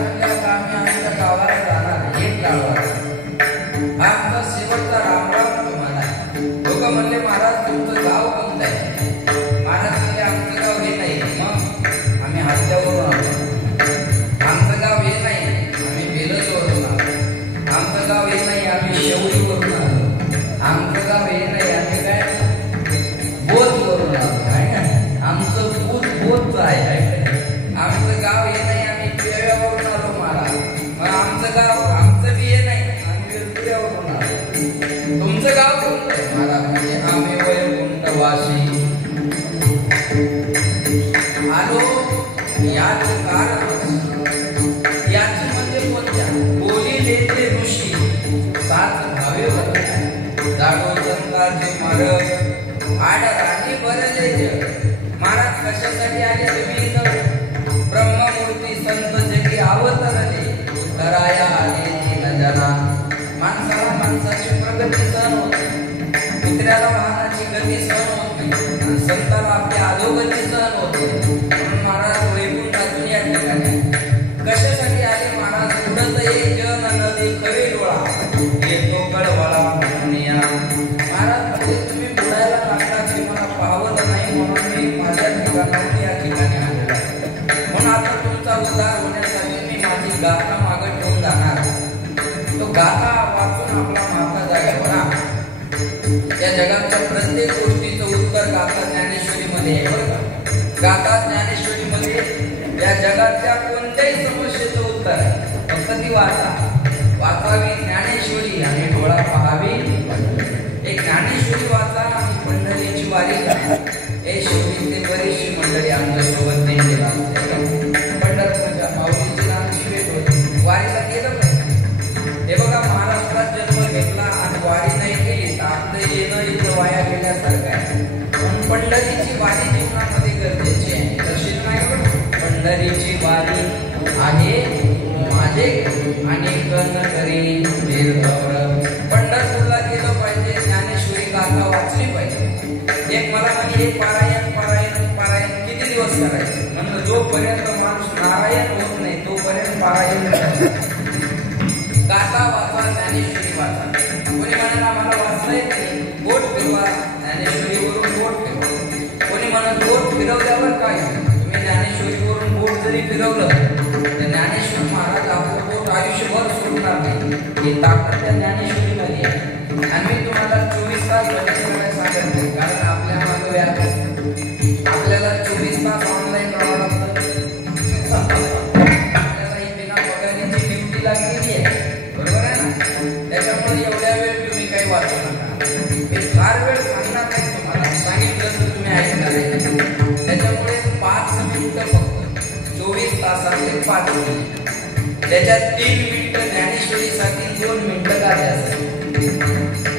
म्हणल्या का आम्ही आमच्या गावाला जाणार एक गावाला. हा आमचा शेवटचा रामराम तुम्हाला. लोक म्हणले महाराज तुमचं गाव कोणतं आहे? महाराज म्हणले आमचं गाव हे नाही. मग आम्ही हत्यावरून आलो. आमचं गाव हे नाही, आम्ही बेलजवरून आलो. आमचं गाव हे नाही, आम्ही शेवटीवरून आलो. आमचं गाव हे नाही, आम्ही काय बोधवरून आलो आहे ना. आमचं बोधचं आहे. आमचं गाव हे नाही, आम्ही पेव्यावरून आलो महाराज. मग आमचं गाव आमचं बी हे नाही, आम्ही पेव्यावरून आलो. तुमचं गाव कोणतं आहे महाराज? म्हणजे आम्ही वैकुंठवासी आलो. याच कारण याची म्हणजे कोणत्या बोलिले ते ऋषी सात भावे होते. जागो संताचे मार्ग आड राणी भरले जग. महाराज कशासाठी आले तुम्ही इथं? ब्रह्ममूर्ती संत जगी अवतरले कराया आले न जना. माणसाला माणसाची प्रगती सहन होत नाही, कुत्र्याला वाहनाची गती सहन होत नाही, संताला आपली अधोगती सहन होते. म्हणून महाराज वैकुंठातून या ठिकाणी कशासाठी आले? महाराज उडत ये जन नदी खरी डोळा येतो कळवळा म्हणूया. महाराज म्हणजे तुम्ही बुडायला लागला की मला पावत नाही, म्हणून मी माझ्या ठिकाणाहून या ठिकाणी आलेलो आहे. म्हणून आता तुमचा उद्धार होण्यासाठी मी माझी गाथा मागे ठेवून जाणार. तो गाथा वाचून आपला माथा जागा बघा. या जगाच्या प्रत्येक गोष्टीचं उत्तर गाथा ज्ञानेश्वरीमध्ये आहे बरं का. गाथा ज्ञानेश्वरीमध्ये या जगातल्या कोणत्याही समस्येचं उत्तर आहे. फक्त ती वाचावी ज्ञानेश्वरी आणि डोळा पहावी. एक ज्ञानेश्वरी वाचा आणि पंढरीची वारी करा. हे शेवटी बरीचशी मंडळी आमच्या सोबत नेलेला पंढरपूरच्या माऊलीची नामची भेट होती. वारीला गेलं पाहिजे. हे बघा महाराष्ट्रात जन्म घेतला आणि वारी नाही केली तर आपलं येणं इथं वाया गेल्यासारखं आहे. पण पंढरीची वारी जीवनामध्ये गरजेची आहे. तशीच नाही पंढरीची वारी आहे माझे आणि कर्ण करी पंढरपूरला गेलं पाहिजे. ज्ञानेश्वरी गाथा वाचली पाहिजे. एक मला म्हणजे हे पारायण पारायण पारायण किती दिवस करायचं? म्हणलं जोपर्यंत माणूस नारायण होत नाही तोपर्यंत पारायण गाथा वाचा, ज्ञानेश्वरी वाचा. कोणी म्हणाला मला वाचता येत नाही, बोट फिरवा, ज्ञानेश्वरीवरून बोट फिरवा. कोणी म्हणत बोट फिरवल्यावर काय? तुम्ही ज्ञानेश्वरीवरून बोट जरी फिरवलं तर ज्ञानेश्वर महाराज आपलं बोट आयुष्यभर सोडणार नाही. ही ताकद त्या ज्ञानेश्वरीमध्ये आहे. आणि मी तुम्हाला 24 तास भजन करायला सांगत नाही, कारण आपल्या मागे आपल्याला 24 तास ऑनलाईन राहावं लागतं. आपल्याला ही बिना पगारीची ड्युटी लागलेली आहे, बरोबर आहे ना. त्याच्यामुळे एवढ्या वेळ तुम्ही काही वाचू नका. मी फार वेळ सांगणार नाही तुम्हाला, सांगितलं तर तुम्ही ऐकणार आहे. त्याच्यामुळे 5 मिनिटं फक्त 24 तासातले 5 मिनिट. त्याच्यात 3 मिनिटं ज्ञानेश्वरीसाठी, 2 मिनिटं गाण्यासाठी.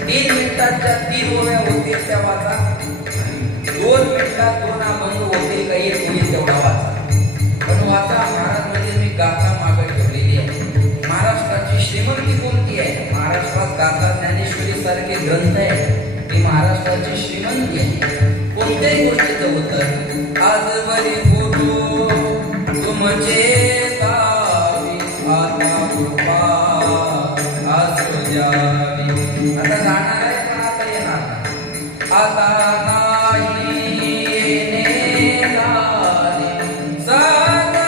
3 मिनिटांच्या 3 ओव्या होतील त्या वाचा. 2 मिनिटात 2 अभंग होतील, काही एक होईल तेवढा वाचा. पण वाचा. महाराज म्हणजे मी गाथा मागे ठेवलेली आहे. महाराष्ट्राची श्रीमंती कोणती आहे? महाराष्ट्रात गाथा ज्ञानेश्वरी सारखे ग्रंथ आहे. ही महाराष्ट्राची श्रीमंती आहे. कोणत्याही गोष्टीचं उत्तर आज बरी बोलू तुमचे गावी आता कृपा असू द्यावी. आता जाणार आहे पण आता येणार आता नाही येणे सदा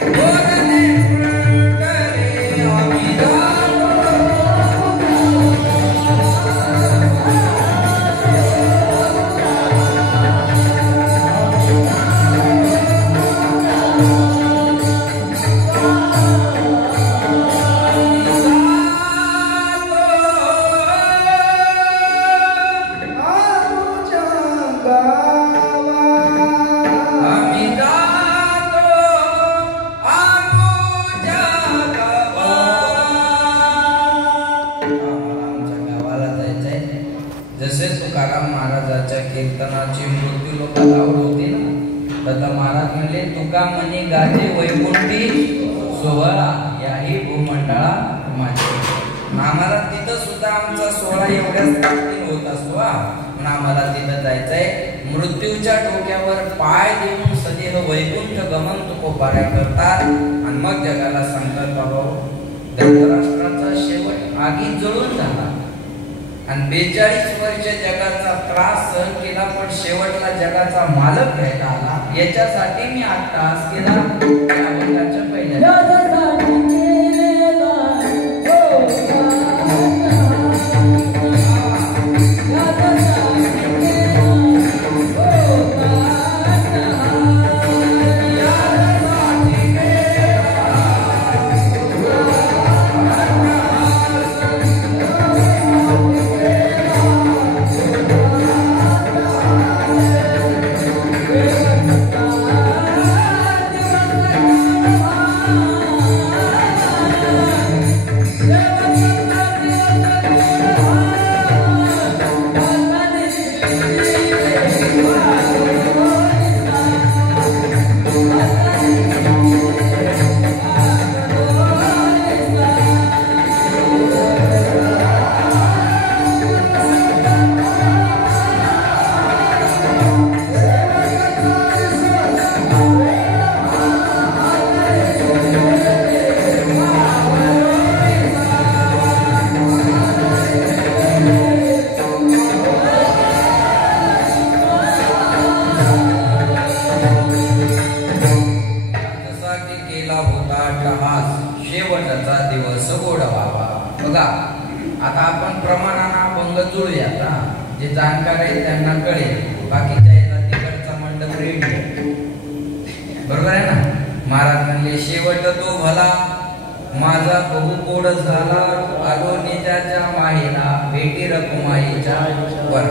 बोलणे पंढरी आम्ही कीर्तनाची मृत्यू लोकांना आवड होती ना. दत्त महाराज म्हणले तुका मनी गाजे वैकुंठी सोहळा याही भूमंडळा माझे. आम्हाला तिथं सुद्धा आमचा सोहळा एवढ्याच ताकदीने होत असतो. पण आम्हाला तिथं जायचंय. मृत्यूच्या डोक्यावर पाय देऊन सदेह वैकुंठ गमन तुकोबाऱ्या करतात आणि मग जगाला सांगतात बाबा धृतराष्ट्राचा शेवट आगीत जळून झाला आणि 42 वर्ष जगाचा त्रास सहन केला, पण शेवटला जगाचा मालक घ्यायला आला. याच्यासाठी मी अट्टहास केला. या अभंगाच्या पहिल्या शेवटचा दिवस गोड व्हावा. बघा आता आपण प्रमाणाना अभंग जुळूया. जे जाणकार आहे त्यांना कळेल, बाकीच्या याला तिकडचा मंडप रेडी. बरोबर आहे ना. महाराज म्हणले शेवट तो भला माझा बहु गोड झाला, आलो निजाच्या माहेला भेटी रकुमाईच्या वर.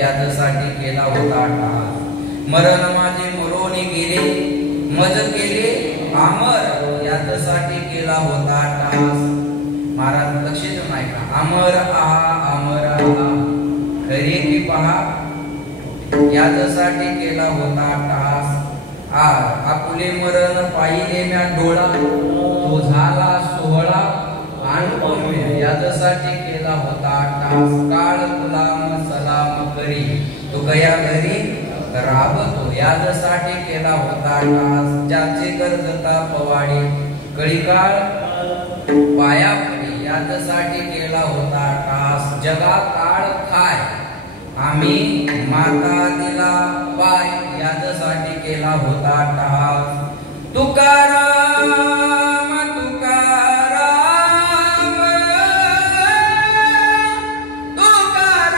यासाठी केला होता अट्टहास. मरण माझे मरोनी गेले मज केले अमर. यासाठी केला होता अट्टहास. महाराज लक्ष देऊन ऐका. अमर आहा अमर आहा खरे की पहा. यासाठी केला होता अट्टहास. आपुले मरण पाहिले म्या डोळा, तो झाला सोहळा अनुभव. यासाठी केला होता अट्टहास. काळ गुलाम सलाम करी तो गया घरी राबतो. यासाठी केला होता अट्टहास. ज्याचे गरजता पवाडी कळीकाळ पाया पडी. यासाठी केला होता अट्टहास. जगा काळ खाय आम्ही माता दिला पाय. यासाठी केला होता अट्टहास. तुकाराम तुकाराम तुकाराम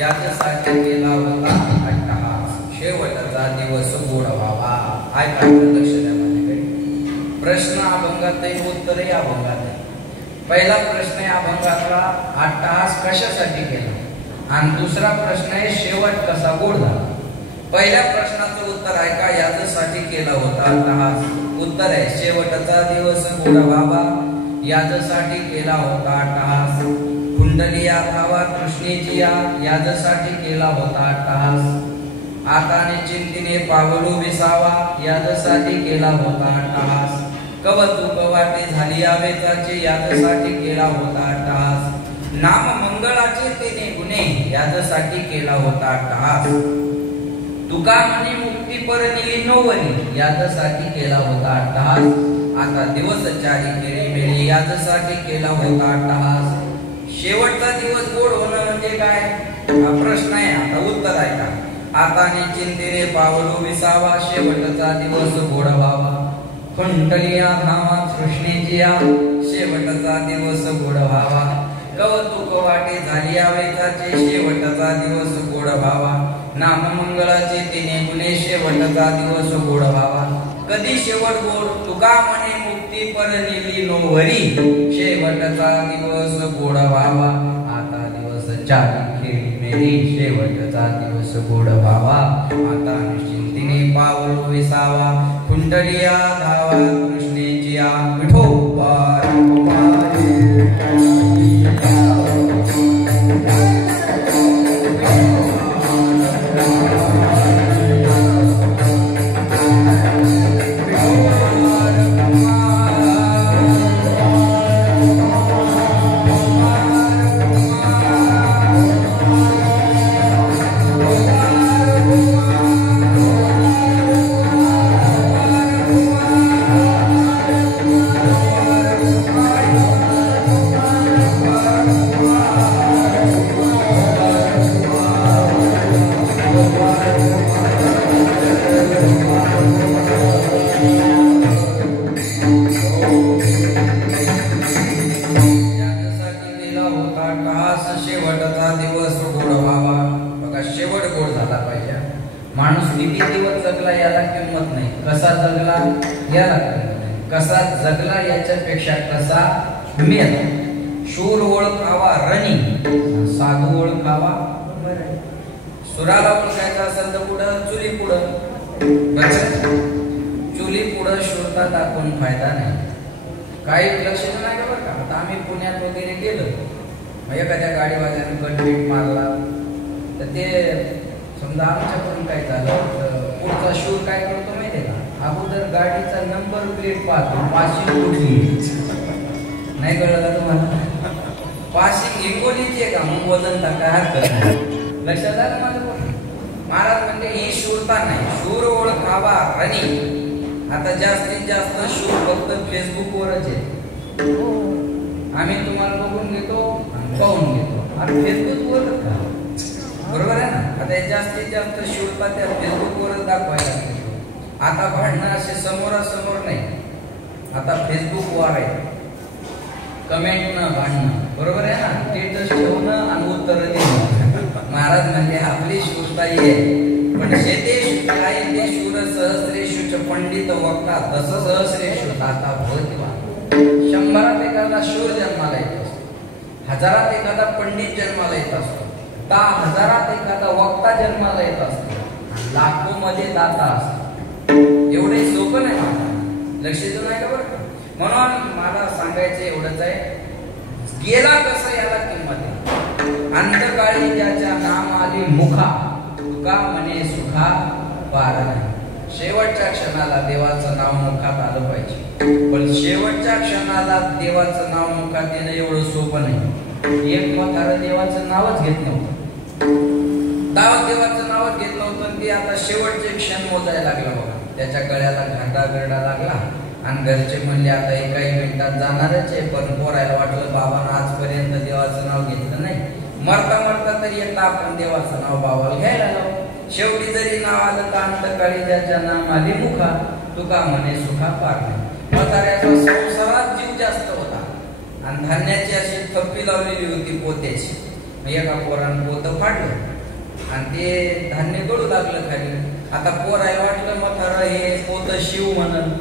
यासाठी केला होता अट्टहास. शेवटचा दिवस गोड व्हावा. ऐका लक्ष द्या माझ्याकडे. प्रश्न अभंगात आहे, उत्तर या अभंगात आहे. पहिला प्रश्न आहे अभंगातला अट्टहास कशासाठी केला आणि दुसरा प्रश्न आहे शेवट कसा गोड झाला. पहिल्या प्रश्नाचं उत्तर ऐका. यासाठी केला होता अट्टहास. उत्तर आहे शेवटचा दिवस गोड व्हावा. यासाठी केला होता अट्टहास. कुंडलिया धावा कृष्णेची यासाठी केला होता अट्टहास. आताने चिंतीने पावलो विसावा. यासाठी केला होता अट्टहास. कवतुक वाटे झाली आवेचाचे. यासाठी केला होता अट्टहास. नाम मंगळाचे तेने गुणे. यासाठी केला होता अट्टहास. तुका म्हणे मुक्ती परनिली नोवरी. यासाठी केला होता अट्टहास. आता दिवस चारी केले मेळे. यासाठी केला होता अट्टहास. शेवटचा दिवस गोड होणं म्हणजे काय हा प्रश्न आहे. आता उत्तर आहे का. आता चिंतेने पावलो विसावा. शेवटचा दिवस गोड व्हावा. कुंडलिया धावा कृष्णेची शेवटचा दिवस गोड व्हावा. कवतुक वाटे झाली आवेचाचे. शेवटचा दिवस गोड व्हावा. नाम मंगळाचे तिने गुणे. शेवटचा दिवस गोड व्हावा. कधी शेवट गोड तुका म्हणे मुक्ती पर नेली नोवरी शेवटचा दिवस गोड व्हावा आता दिवस चाली खेळी मेरी शेवटचा दिवस गोड व्हावा आता निश्चिंतीने पावलो विसावा कुंडलिया धावा कृष्णेची विठोबा माणूस किती दिवस जगला याला किंमत नाही कसा जगला याला किंमत नाही कसा जगला याच्यापेक्षा कसा मेला शूर ओळखावा रणी साधू ओळखावा सुराला ओळखायचा असेल तर पुढं चुली पुढं चुली पुढं शूरता दाखवून फायदा नाही काही लक्ष नाही का बरं का आता आम्ही पुण्यात वगैरे गेलो एखाद्या गाडीवाल्याने कटबीट मारला तर ते समजा आमच्याकडून काय झालं पुढचा शूर काय करतो माहितीये का अगोदर गाडीचा नंबर प्लेट पाहतो पासिंग कुठली नाही कळलं का तुम्हाला पासिंग हिंगोलीची आहे का मग वजन टाका हरकत नाही लक्षात आलं माझं महाराज म्हणजे ही शूरता नाही शूर ओळखावा रणी आता जास्तीत जास्त शूर फक्त फेसबुक वरच आहे आम्ही तुम्हाला बघून घेतो पाहून घेतो आणि फेसबुक वर बरोबर आहे ना आता जास्तीत जास्त शूरता त्या फेसबुक वरच दाखवायला लागली आता भांडणं असे समोरासमोर नाही आता फेसबुक वर आहे कमेंट न भांडणं बरोबर आहे ना स्टेटस ठेवणं आणि उत्तर देणं महाराज म्हणजे आपली शूरता आहे पण शेते काय ते शूर सहस्रेशुच पंडित वक्ता तस सहस्रेशु आता भवतिवा 100 एखादा शूर जन्माला येत असतो 1000 एखादा पंडित जन्माला येत असतो 10,000 एखादा वक्ता जन्माला येत असतो लाखो मध्ये दाता असतो एवढे सोपं नाही लक्ष देऊ नाही का बरं म्हणून मला सांगायचं एवढंच आहे गेला कसं याला किंमत आहे अंतकाळी ज्याच्या नाम आली मुखा तुका म्हणे सुखा पार नाही शेवटच्या क्षणाला देवाचं नाव मुखात आलं पाहिजे पण शेवटच्या क्षणाला देवाचं नाव मुखात येणं एवढं सोपं नाही एक म्हातारं देवाचं नावच घेत नव्हतं देवाचं नावच घेत नव्हतं ते आता शेवटचे क्षण मोजायला लागला बघा त्याच्या गळ्याला घाटा लागला आणि घरचे म्हणले आता एकाही मिनिटात जाणारच आहे पण पोरायला वाटलं बाबांना आजपर्यंत देवाचं नाव घेतलं नाही मरता मरता तरी एकदा आपण देवाचं नाव बाबाला घ्यायला लावू शेवटी जरी नाव आलं तर अंतकाळी ज्याच्या नाम आली मुखा तुका म्हणे सुखा पार नाही म्हाताऱ्याचा संसारात जीव जास्त होता आणि धान्याची अशी थप्पी लावलेली होती पोत्याची एका पोरानं पोतं फाडलं आणि ते धान्य गळू लागलं खाली आता पोरायला वाटलं म्हातारं हे पोत शिव म्हणन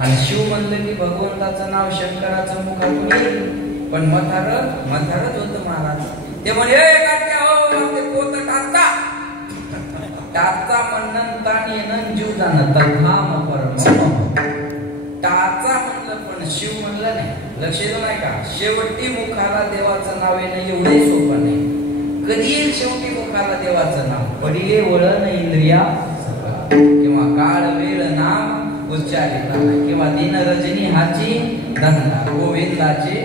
आणि शिव म्हणलं की भगवंताचं नाव शंकराचं मुखातून येईल पण म्हातारच होतं महाराज ते म्हणे ते पोत टाकता टाचा म्हणणं ताण येणं जीव जाणं तथाम परम टाचा म्हणलं पण शिव म्हणलं नाही लक्ष देऊ नाही का शेवटी मुखाला देवाचं नाव येणं एवढे सोपं नाही कधी येईल शेवटी मुखाला देवाचं नाव पडिले वळण इंद्रिया किंवा काळ वेळ नाम उच्चारित किंवा दिन रजनी हाची धंदा गोविंदाचे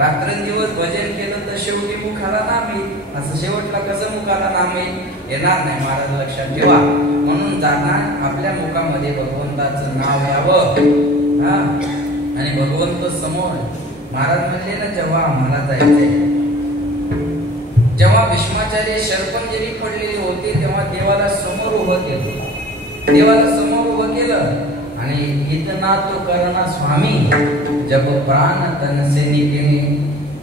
रात्रंदिवस भजन केलं तर शेवटी मुखाला नाम येईल असं शेवटला कसं मुखाला नाम येणार नाही महाराज लक्षात ठेवा म्हणून जाणार आपल्या मुखामध्ये भगवंताचं नाव यावं आणि भगवंत समोर महाराज म्हणले ना जेव्हा आम्हाला जायचंय जेव्हा भीष्माचार्य शर्पंजरी पडलेले होते तेव्हा देवाला समोर उभं केलं आणि इतना तो करना स्वामी जब प्राण तन से निकले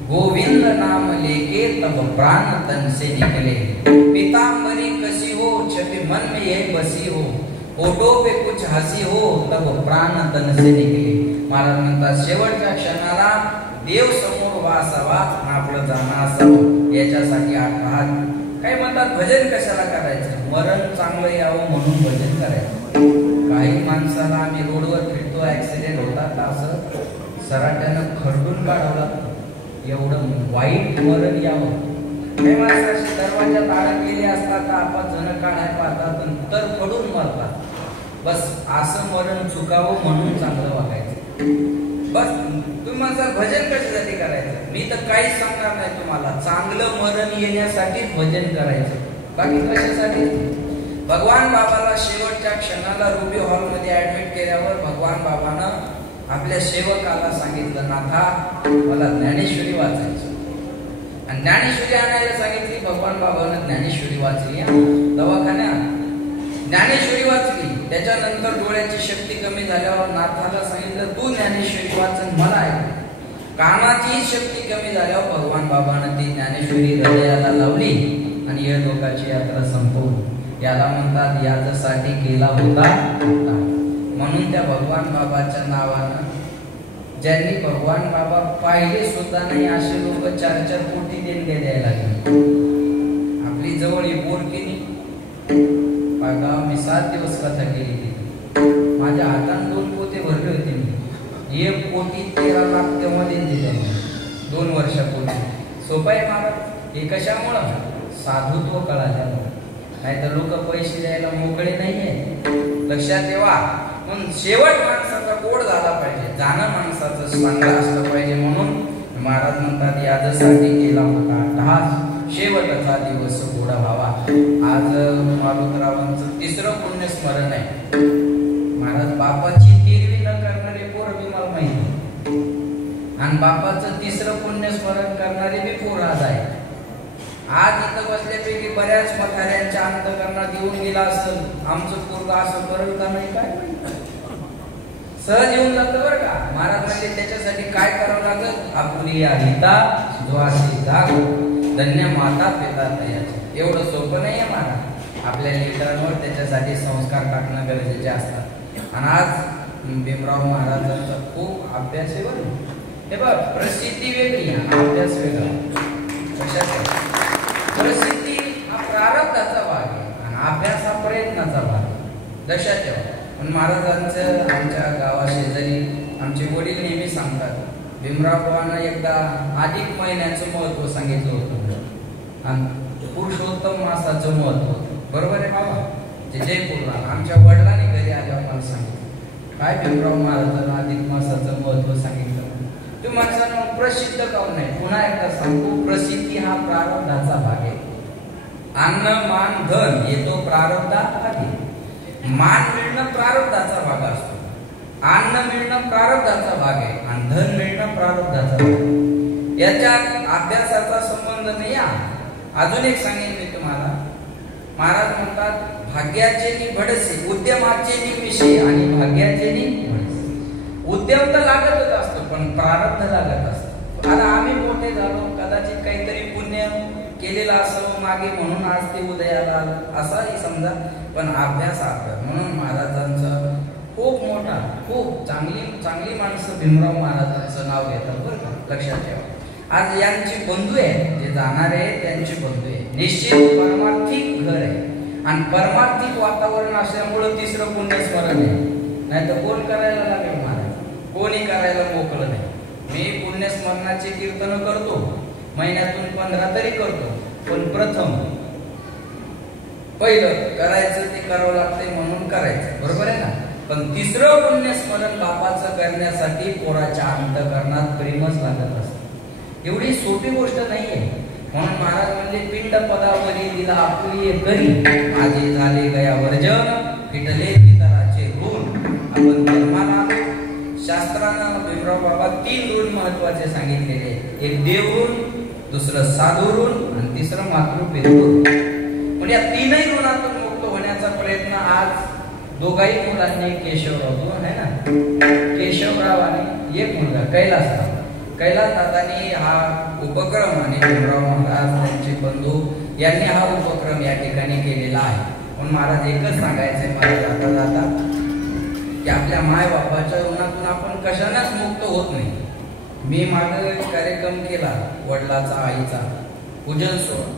गोविंद नाम लेके तब प्राण तन से निकले पितांबरी कसी हो छवि मन में यही बसी हो होठों पे कुछ हसी हो तब प्राण तन से निघले. महाराज म्हणतात शेवटच्या क्षणाला देव समोर वासावा आपलं जाणं असावं याच्यासाठी आठ. काही म्हणतात भजन कशाला करायचं, मरण चांगलं यावं म्हणून भजन करायचं. काही माणसाला आम्ही रोडवर फिरतो, ऍक्सिडेंट होतात असं सराट्यानं खरडून काढावं लागतं, एवढं वाईट मरण यावं. काही माणसाशी दरवाजात अडकलेले असतात, आपण जण काढाय पाहतात तर पडून मरतात. बस असं मरण चुकावं म्हणून चांगलं वागायचं. बस तुम्ही माझं भजन कशासाठी करायचं, मी तर काहीच सांगणार नाही तुम्हाला. चांगलं मरण येण्यासाठीच भजन करायचं, बाकी कशासाठी. भगवान बाबाला शेवटच्या क्षणाला रुबी हॉल मध्ये ऍडमिट केल्यावर भगवान बाबानं आपल्या सेवकाला सांगितलं, नाथा मला ज्ञानेश्वरी वाचायची. आणि ज्ञानेश्वरी आणायला सांगितली. भगवान बाबानं ज्ञानेश्वरी वाचली. दवाखान्यात ज्ञानेश्वरी वाचली. त्याच्यानंतर डोळ्याची शक्ती कमी झाल्यावर नाथाला सांगितलं, तू ज्ञानेश्वरी वाचन मला ऐक. कानाची शक्ती कमी झाल्यावर भगवान बाबानं ती ज्ञानेश्वरी हृदयाला लावली आणि या लोकांची यात्रा संपवली. याला म्हणतात याच्यासाठी केला होता. म्हणून त्या भगवान बाबाच्या नावानं ज्यांनी भगवान बाबा पाहिले सुद्धा नाही असे लोक 4-4 कोटी देणगे द्यायला लागले. आपली जवळ बोरकिनी बघा, मी 7 दिवस कथा केली ती. माझ्या हाताने 2 पोते भरले होते मी. 1 कोटी 13 लाख तेव्हा दिले 2 वर्षापूर्वी. सोपाय महाराज हे कशामुळं, साधुत्व कळाल्यामुळे. नाही तर लोक पैसे द्यायला मोकळे नाहीये, लक्षात ठेवा. म्हणून शेवट माणसाचा गोड झाला पाहिजे, जाणं माणसाचं चांगलं असलं पाहिजे. म्हणून महाराज म्हणतात याच्यासाठी केला होता ढास, शेवटचा दिवस गोडा व्हावा. आज मारुतरावांचं 3रं पुण्यस्मरण आहे. महाराज बापाची 13वी न करणारे पोर बी मला माहिती, आणि बापाचं 3रं पुण्यस्मरण करणारे बी पोर आज आहे. आज इथं बसल्यापैकी बऱ्याच म्हाताऱ्यांच्या अंतकरणात येऊन गेला असेल, आमचं पोरग असं करेल का नाही, काय सहज येऊन जातं बरं का. महाराज म्हणजे त्याच्यासाठी काय करावं लागत, आपली हिता द्वासी जाग धन्य माता पिता तयाचे. एवढं सोपं नाहीये महाराज. आपल्या लेकरांवर त्याच्यासाठी संस्कार टाकणं गरजेचे असतात. आणि आज भीमराव महाराजांचा खूप अभ्यास आहे बरं. हे बघ, प्रसिद्धी वेगळी आणि अभ्यास वेगळा. कशाचा प्रसिद्धी हा प्रारब्धाचा भाग आहे आणि अभ्यास हा प्रयत्नाचा भाग आहे, लक्षात ठेवा. पण महाराजांचं आमच्या गावाशेजारी आमचे वडील नेहमी सांगतात, भीमराव बाबांना एकदा अधिक महिन्याचं महत्व सांगितलं होतं आणि पुरुषोत्तम मासाचं महत्व. बरोबर आहे बाबा, जे जयपूरला आमच्या वडिलांनी घरी आल्यावर मला सांगितलं, काय भीमराव महाराजांना अधिक मासाचं महत्व सांगितलं. तुम्ही माणसांना प्रसिद्ध काऊन नाही, पुन्हा एकदा सांगतो, प्रसिद्धी हा प्रारब्धाचा भाग आहे. अन्न मान धन येतो प्रारब्धात आधी. मान मिळणं प्रारब्धाचा भाग असतो, अन्न मिळणं प्रारब्धाचा भाग आहे आणि धन मिळणं प्रारब्धाचा भाग आहे. याच्यात अभ्यासाचा संबंध नाही. अजून एक सांगेन मी तुम्हाला. महाराज म्हणतात भाग्याचे नि भडसे, उद्यमाचे नि मिशे आणि भाग्याचे नि भडसे. उद्यम तर लागतच असतो पण प्रारब्ध लागत असतं. आता आम्ही मोठे झालो, कदाचित काहीतरी पुण्य केलेला असावं मागे म्हणून आज ते उदयाला असाही समजा, पण अभ्यास अभ्यास. म्हणून महाराजांचं खूप मोठा, खूप चांगली माणसं भीमराव महाराजांचं नाव घेतात बरं का, लक्षात ठेवा. आज यांची बंधू आहे, जे जाणारे त्यांची बंधू आहे. निश्चित परमार्थिक घर आहे आणि परमार्थिक वातावरण असल्यामुळे 3रं पुण्यस्मरण आहे. नाही तर कोण करायला लागेल महाराज, कोणी करायला मोकळं नाही. मी पुण्यस्मरणाचे कीर्तन करतो, महिन्यातून 15 तरी करतो, पण प्रथम पहिलं करायचं ते करावं लागतंय म्हणून करायचं, बरोबर आहे ना. पण 3रं पुण्यस्मरण बापाचं करण्यासाठी पोराच्या अंतकरणात प्रेमच लागत असतं. एवढी सोपी गोष्ट नाहीये. म्हणून महाराज म्हणजे पिंड पदावरी दिला आपुली करी, माझे झाले गया वर्जन, फिटले पितराचे ऋण. आपण धर्माला शास्त्रानं भीमराव बाबा 3 ऋण महत्वाचे सांगितलेले. एक देव ऋण, दुसरं साधू ऋण आणि 3रं मातृपितृ ऋण. पण या 3ही ऋणातून मुक्त होण्याचा प्रयत्न आज दोघाही मुलांनी, केशवराव आहे ना, केशवराव आणि एक मुलगा कैलासराव. कैलास दादांनी हा उपक्रम आणि भीमराव महाराज त्यांचे बंधू यांनी हा उपक्रम या ठिकाणी केलेला आहे. म्हणून महाराज एकच सांगायचंय मला जाता जाता की आपल्या माय बापाच्या ऋणातून आपण कशानेच मुक्त होत नाही. मी मागे कार्यक्रम केला वडिलाचा आईचा पूजन सोहळा,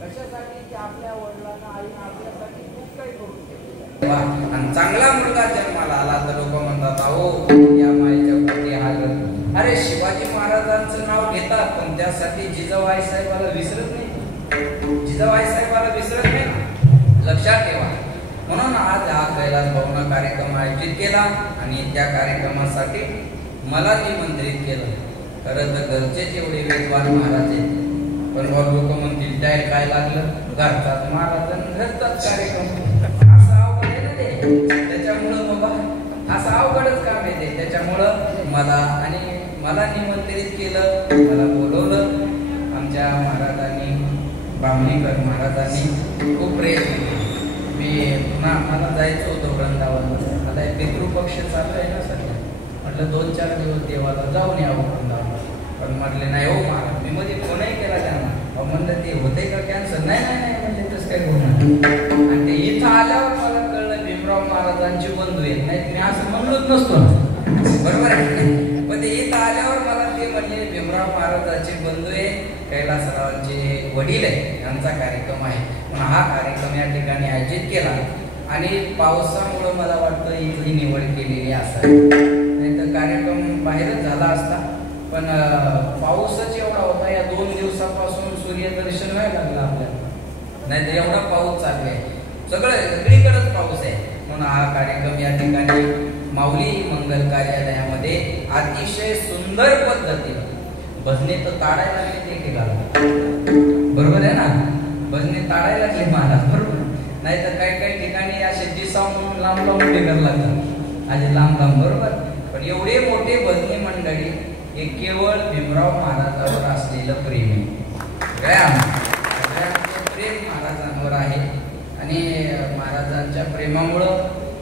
कशासाठी की आपल्या वडिलांना आईने आपल्यासाठी खूप काही करून केलेलं आहे. आणि चांगला मुलगा जन्माला आला तर लोक म्हणतात अहो या माईच्या पोटी हालत. अरे शिवाजी महाराजांचं नाव घेतात पण त्यासाठी जिजाबाई साहेबाला विसरत नाही, जिजाबाई साहेबाला विसरत नाही ना, लक्षात ठेवा. म्हणून आज हा कैलास भवन कार्यक्रम आयोजित केला आणि त्या कार्यक्रमासाठी मला निमंत्रित केलं. खरं तर घरचेच एवढे वेगवान महाराज आहेत, पण लोक म्हणतील त्या काय लागलं घरचाच महाराज घरचाच कार्यक्रम, असं अवघड आहे ना ते. त्याच्यामुळं बाबा असं अवघडच काम आहे ते. त्याच्यामुळं मला निमंत्रित केलं, मला बोलवलं. आमच्या महाराजांनी बामणीकर महाराजांनी खूप प्रेम केले. मी पुन्हा मला जायचं होतं वृंदावनला. आता पितृपक्ष चालू आहे ना सध्या, म्हटलं 2-4 दिवस देवाला जाऊन यावं वृंदावनला. पण म्हटले नाही हो महाराज. मी मध्ये फोनही केला त्यांना, म्हणलं ते होते का कॅन्सर. नाही नाही नाही म्हणजे तसं काही होणार. आणि ते इथं आल्यावर मला कळलं भीमराव महाराजांचे बंधू आहेत. नाही मी असं म्हणलोच नसतो ना, बरोबर आहे. पण ते इथं आल्यावर मला ते म्हणले भीमराव महाराजांचे बंधू आहे, कैलासरावांचे वडील आहे, यांचा कार्यक्रम आहे. म्हणून हा कार्यक्रम या ठिकाणी आयोजित केला. आणि पावसामुळे मला वाटतं इथली निवड केलेली असावी, नाही तर कार्यक्रम बाहेरच झाला असता. पण पाऊसच एवढा होता या 2 दिवसापासून सूर्यदर्शन व्हायला लागलं आपल्याला, नाही तर एवढा पाऊस चालू आहे, सगळीकडेच पाऊस आहे. म्हणून हा कार्यक्रम या ठिकाणी माऊली मंगल कार्यालयामध्ये अतिशय सुंदर पद्धतीने भजने तर ताडायला लागले ते केला, बरोबर आहे ना. भजने ताडायला लागले महाराज, बरोबर. नाही तर काही ठिकाणी असे दिसाव म्हणून लांब लांब उभे करायला लागतात, आज लांब लांब, बरोबर. पण एवढे मोठे भजनी मंडळी हे केवळ भीमराव महाराजांवर असलेलं प्रेम आहे. प्रेम महाराजांवर आहे आणि महाराजांच्या प्रेमामुळं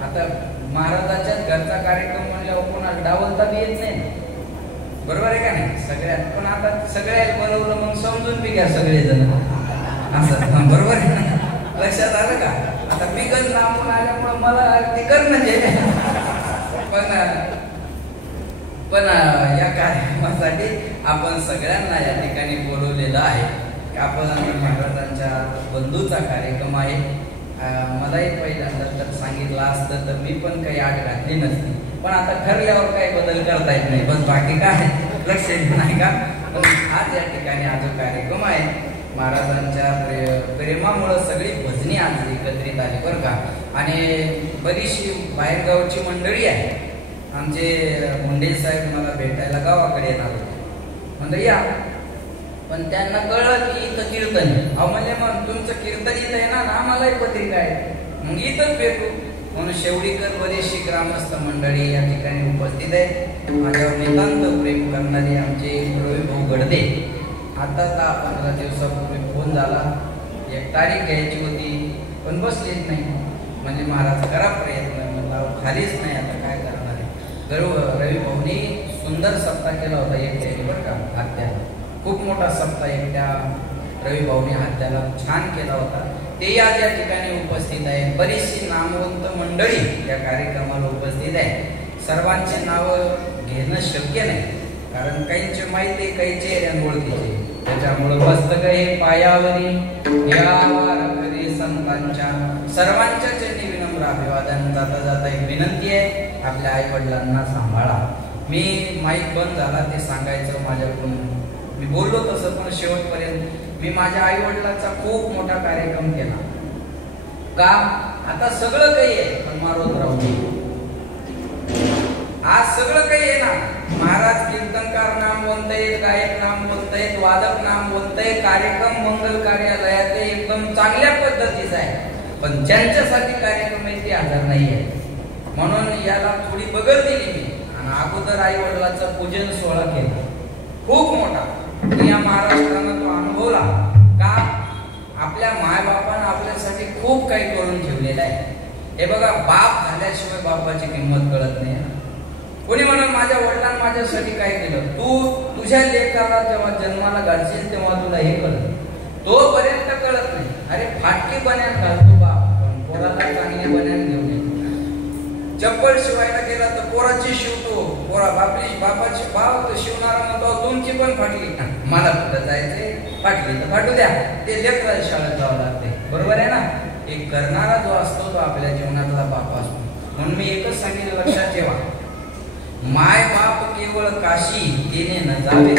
आता महाराजांच्याच घरचा कार्यक्रम म्हणल्यावर कोणाला डावलता बी येत नाही, बरोबर आहे का नाही. सगळ्यात पण आता सगळ्यात बोलवलं मग समजून बी घ्या सगळेजण असं, बरोबर आहे. लक्षात आलं का. आता बिगन लांबून आल्यामुळं मला ते करणं पण या कार्यक्रमासाठी आपण सगळ्यांना या ठिकाणी बोलवलेलं आहे. आपण महाराजांच्या बंधूचा कार्यक्रम आहे. मलाही पहिल्यांदा तर सांगितलं असतं तर मी पण काही आड घातली नसती, पण आता ठरल्यावर काही बदल करता येत नाही, बस बाकी काय लक्ष नाही का. आज या ठिकाणी हा जो कार्यक्रम आहे महाराजांच्या प्रेमामुळे सगळी भजनी आज एकत्रित आली बरं का. आणि बरीचशी बाहेरगावची मंडळी आहे. आमचे मुंडे साहेब मला भेटायला गावाकडे येणार होते, म्हणजे या. पण त्यांना कळलं की इथं कीर्तन आहे. अहो म्हणजे मग तुमचं कीर्तन इथं आहे ना, आम्हालाही पत्रिका आहे, मग इथंच भेटू. म्हणून शेवडीकर बरीचशी ग्रामस्थ मंडळी या ठिकाणी उपस्थित आहे. माझ्यावर नितांत प्रेम करणारे आमचे रवी भाऊ गडदे. आता 10-15 दिवसापूर्वी फोन झाला, एक तारीख घ्यायची होती पण बसलीच नाही. म्हणजे महाराज करा प्रयत्न, मला खालीच नाही, आता काय करणार आहे. रवी भाऊनी सुंदर सप्ताह केला होता एकट्याने बरं का, हात्याला खूप मोठा सप्ताह एकट्या रवी भाऊनी हात्याला छान केला होता. ते आज या ठिकाणी उपस्थित आहे. बरीचशी नामवंत मंडळी या कार्यक्रमाला उपस्थित आहे. सर्वांचे नाव घेणं शक्य नाही, कारण काहींचे माहिती आहे, काही चेहऱ्यान ओळखीचे. त्याच्यामुळे मस्तक हे पायावरी या वारकरी संतांच्या सर्वांच्या चरणी विनम्र अभिवादन. जाता जाता एक विनंती आहे, आपल्या आई वडिलांना सांभाळा. मी माईक बंद झाला ते सांगायचं माझ्याकडून, मी बोललो तसं, पण शेवटपर्यंत मी माझ्या आई वडिलांचा खूप मोठा कार्यक्रम केला का. आता सगळं काही आहे पण मारोत राहू दे. आज सगळं काही आहे ना, महाराज कीर्तनकार नामवंत आहेत, गायक नामवंत आहेत, वादक नामवंत आहे, कार्यक्रम मंगल कार्यालयात एकदम चांगल्या पद्धतीचा आहे. पण ज्यांच्यासाठी कार्यक्रम आहे ते हजर नाही आहे. म्हणून याला थोडी बगल दिली मी आणि अगोदर आई वडिलांचा पूजन सोहळा केला खूप मोठा. या महाराष्ट्रानं तो अनुभवला का आपल्या मायबापानं आपल्यासाठी खूप काही करून ठेवलेलं आहे. हे बघा, बाप झाल्याशिवाय बापाची किंमत कळत नाही. कोणी म्हणून माझ्या वडिलांनी माझ्यासाठी काय केलं. तू तुझ्या लेकराला जेव्हा जन्माला घालशील तेव्हा तुला हे कळत. तोपर्यंत कळत नाही. अरे फाटकी बन्यान घालतो बाप, पण पोराला चांगली बन्यान घेऊन येतो. चप्पल शिवायला गेला तर पोराची शिवतो, बापाची भाव शिवणारा म्हणतो तुमची पण फाटली. मला कुठं जायचंय, फाटली तर फाटू द्या, ते लेकराला शाळेत जावं लागते. बरोबर आहे ना. एक करणारा जो असतो तो आपल्या जीवनातला बाप असतो. म्हणून मी एकच सांगितलं, लक्षात ठेवा, माय बाप केवळ काशी तेने न जावे.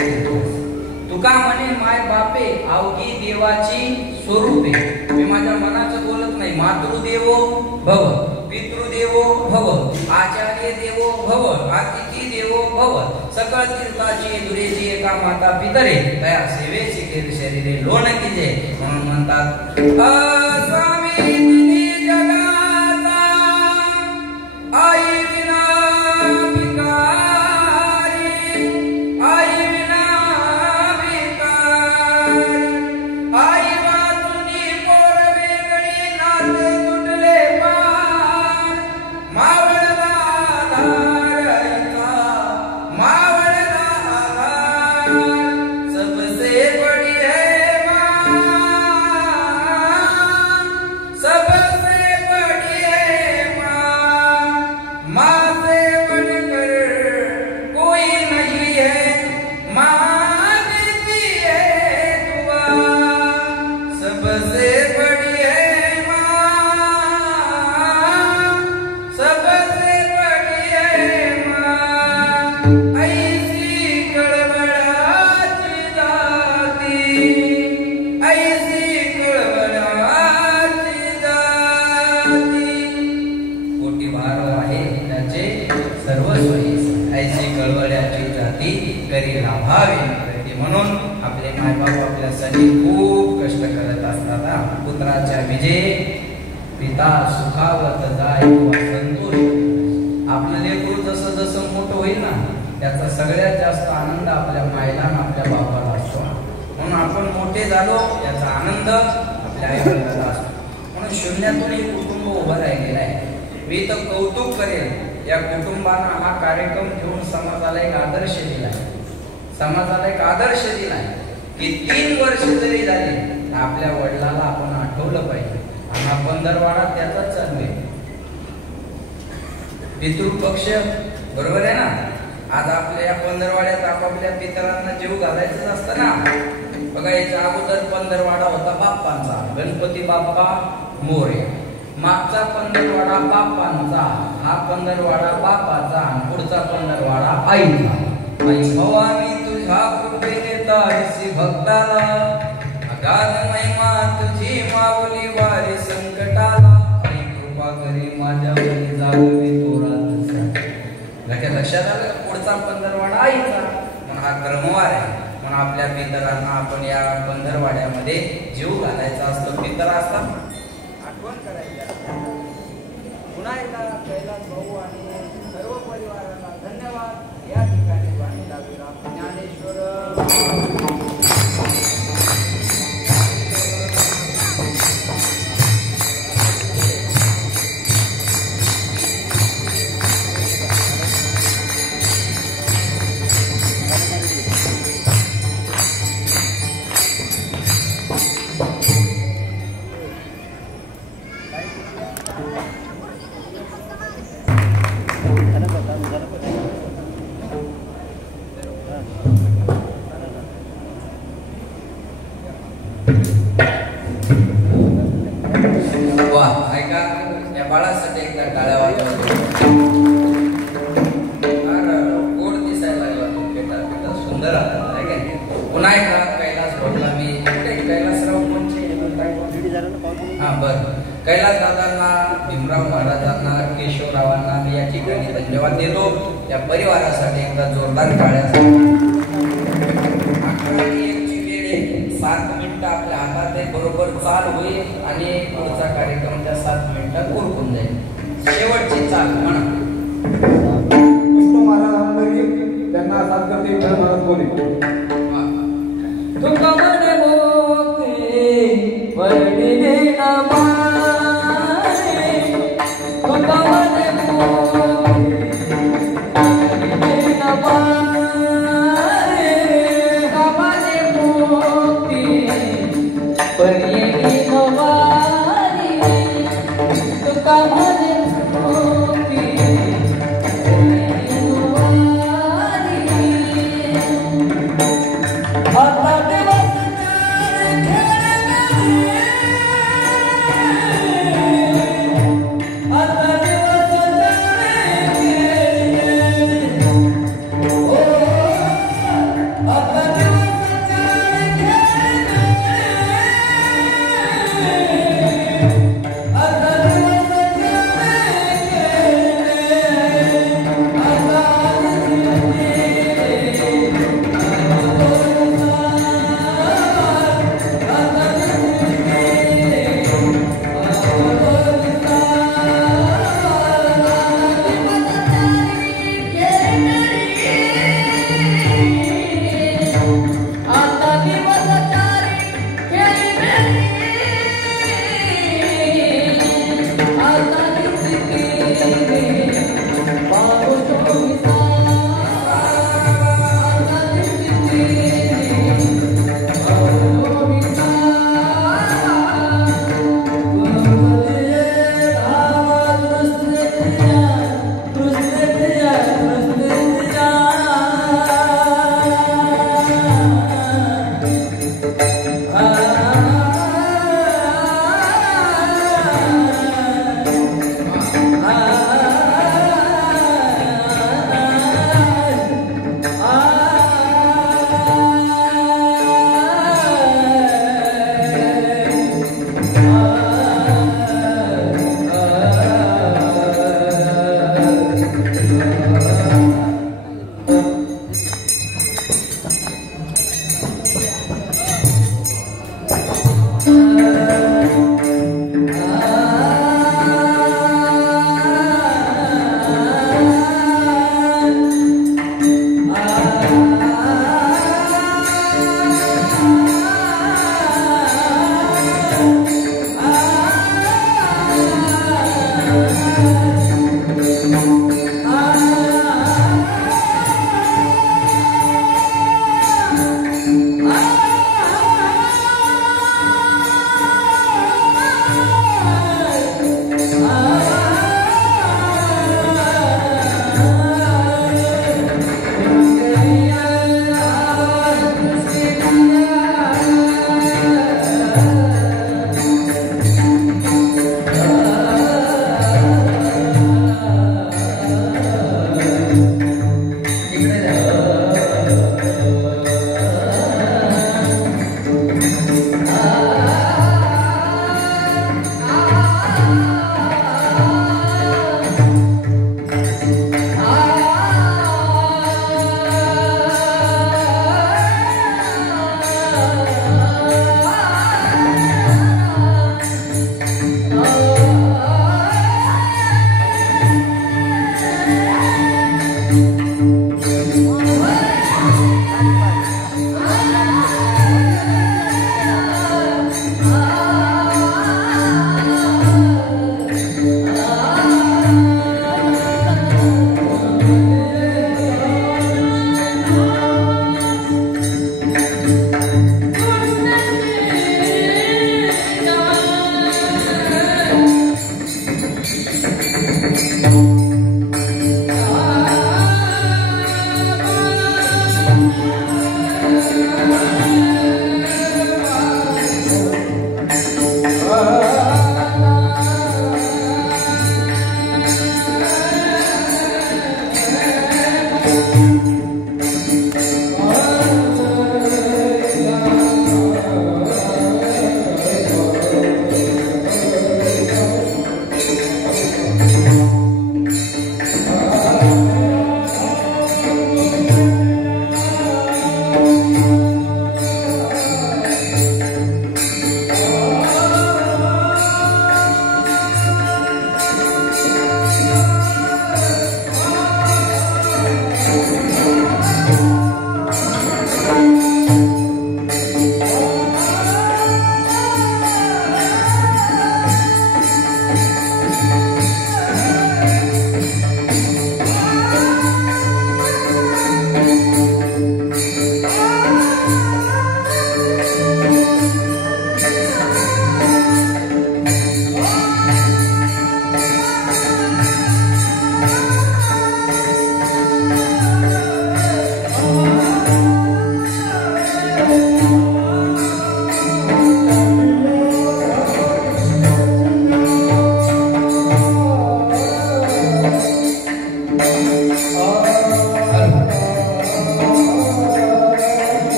तुका म्हणे माय बापे अवघी देवाची स्वरूपे. मी माझ्या मनाचं बोलत नाही. मातृदेवो भव, पितृदेवो भव, आचार्य देवो भव, अतिथी देवो भव, सकळ तीर्थाची दुरेची एका माता पितरे तया सेवेची केर शरीरे लोण कीजे. म्हणून म्हणतात स्वामी तिन्ही जगाचा आई विना भिकारी, आई विना भिकारी, आई वाचुनी पोर वेगळी नाते तुटले पार. मावळला आधार, मावळला आधार, सबसे बड़ी है माँ, सबसे बड़ी है माँ, माँ से बढ़कर कोई नहीं है, माँ देती है दुआ, सबसे बड़ी है माँ, सबसे बड़ी है माँ. ऐसी कळवळाची जाती, ऐसी कळवळाची जाती, कोटी भार आहे त्याचे सर्वस्व हीच. ऐसी कळवळ्याची जाती करी लाभावी करते. म्हणून आपले मायबाप आपल्यासाठी खूप कष्ट करत असतात. पुत्राच्या विजय पिता सुखावत जाय संतोष. आपलं लेकरू जसं जसं मोठं होईल ना, त्याचा सगळ्यात जास्त आनंद आपल्या मायला आणि आपल्या बापाला असतो. म्हणून आपण मोठे झालो याचा आनंद आपल्या आई वडिलांना असतो. म्हणून शून्यातून एक कुटुंब उभं राहिलेलं आहे. मी तर कौतुक करेन या कुटुंबानं हा कार्यक्रम घेऊन समाजाला एक आदर्श दिलाय. समाजाला एक आदर्श दिलाय की 3 वर्ष जरी झाली आपल्या वडिलाला आपण आठवलं पाहिजे. आणि हा पंधरवाडा त्याचाच चालू आहे. पितृपक्ष, बरोबर आहे ना. आज आपल्या या पंधरवाड्यात आपापल्या पितरांना जीव घालायचंच असतं ना. बघा, याच्या अगोदर पंधरवाडा होता बाप्पांचा, गणपती बाप्पा मोरया. मागचा पंधरवाडा बाप्पांचा, हा पंधरवाडा बाप्पाचा, पुढचा पंधरवाडा आईचा. आई भवानी तुझ्या कृपेने तारसी भक्ताला, अगाध महिमा तुझी माऊली वारी संकटाला. आई कृपा करी माझ्यावरी जागवी तोरात. लक्षात आलं. पुढचा पंधरवाडा आईचा. म्हणून हा क्रमवार आहे. म्हणून आपल्या पितरांना आपण या पंधरवाड्यामध्ये जीव घालायचा असतो. पितर असतात, आठवण करायची. पुन्हा एकदा कैलास भाऊ आणि सर्व परिवाराला धन्यवाद. या ठिकाणी वाणी लागला ज्ञानेश्वर. बाळासाठी एकदा टाळ्या वाजवतो. गोड दिसायला लागला, सुंदर आहे का. पुन्हा एकदा कैलास भाऊला मी कैलासराव कोणचे कैलास दादांना, भीमराव महाराजांना, केशवरावांना मी या ठिकाणी धन्यवाद देतो. त्या परिवारासाठी एकदा जोरदार टाळ्या. 7 मिनिटं आपल्या हातात आहे, बरोबर चाल होईल आणि पुढचा कार्यक्रम त्या 7 मिनिटात उरकून जाईल. शेवटची चाल म्हणा. त्यांना साथ करते महाराज बोले. तुका म्हणे मोके वडिले ना माय, तुका म्हणे मोके वडिले ना माय, का म्हणे मोके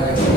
माझ्या